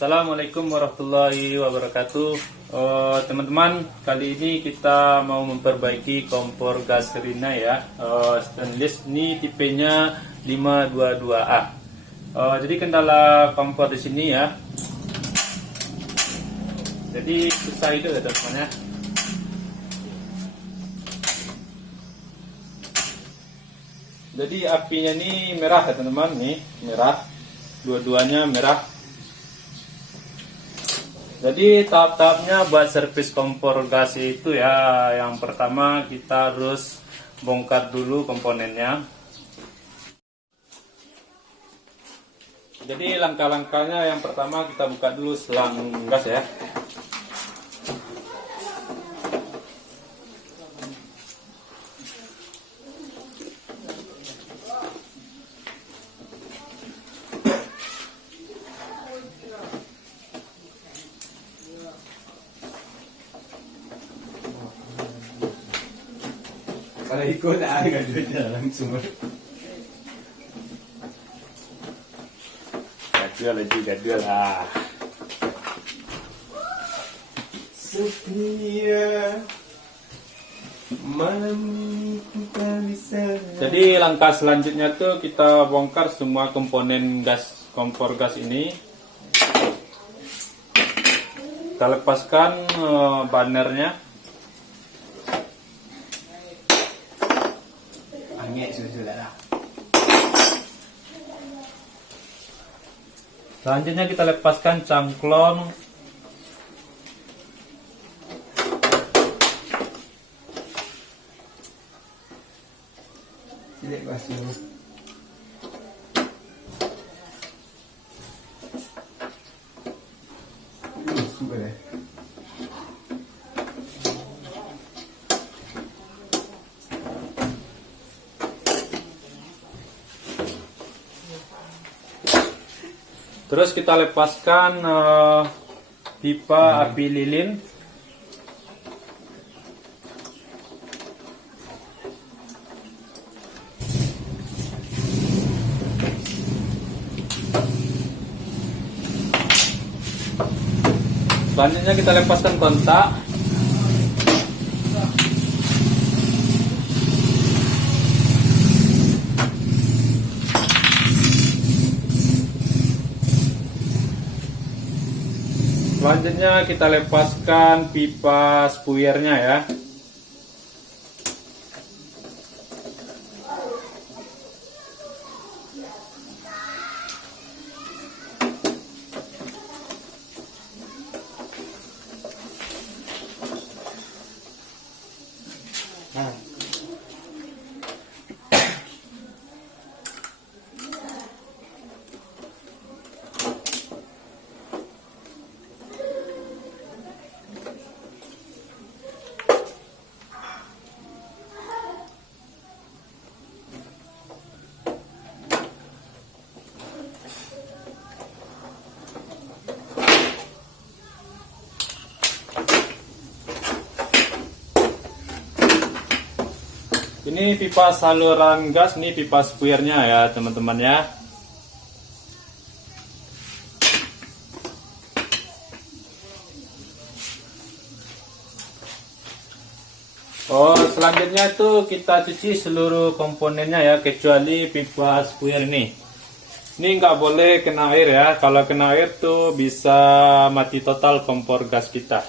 Assalamualaikum warahmatullahi wabarakatuh. Teman-teman, kali ini kita mau memperbaiki kompor gas Rina ya. Stainless ini tipenya 522A. Jadi kendala kompor di sini ya. Jadi susah itu ya teman-teman ya. Jadi apinya ini merah ya teman-teman, nih merah. Dua-duanya merah. Jadi tahap-tahapnya buat servis kompor gas itu ya, yang pertama kita harus bongkar dulu komponennya. Jadi langkah-langkahnya yang pertama kita buka dulu selang gas ya. Kalau ikut nggak duitnya langsung. Gaduh lah. Setia malam ini kita bisa. Jadi langkah selanjutnya tuh kita bongkar semua komponen gas kompor gas ini. Kita lepaskan banernya. Selanjutnya kita lepaskan cangklong. Tidak basuh. Terus kita lepaskan pipa api lilin. Selanjutnya kita lepaskan kontak. Selanjutnya kita lepaskan pipa spuyernya ya. Ini pipa saluran gas, nih pipa spuyernya ya teman-teman ya. Selanjutnya itu kita cuci seluruh komponennya ya, kecuali pipa spuyer ini. Ini nggak boleh kena air ya, kalau kena air tuh bisa mati total kompor gas kita.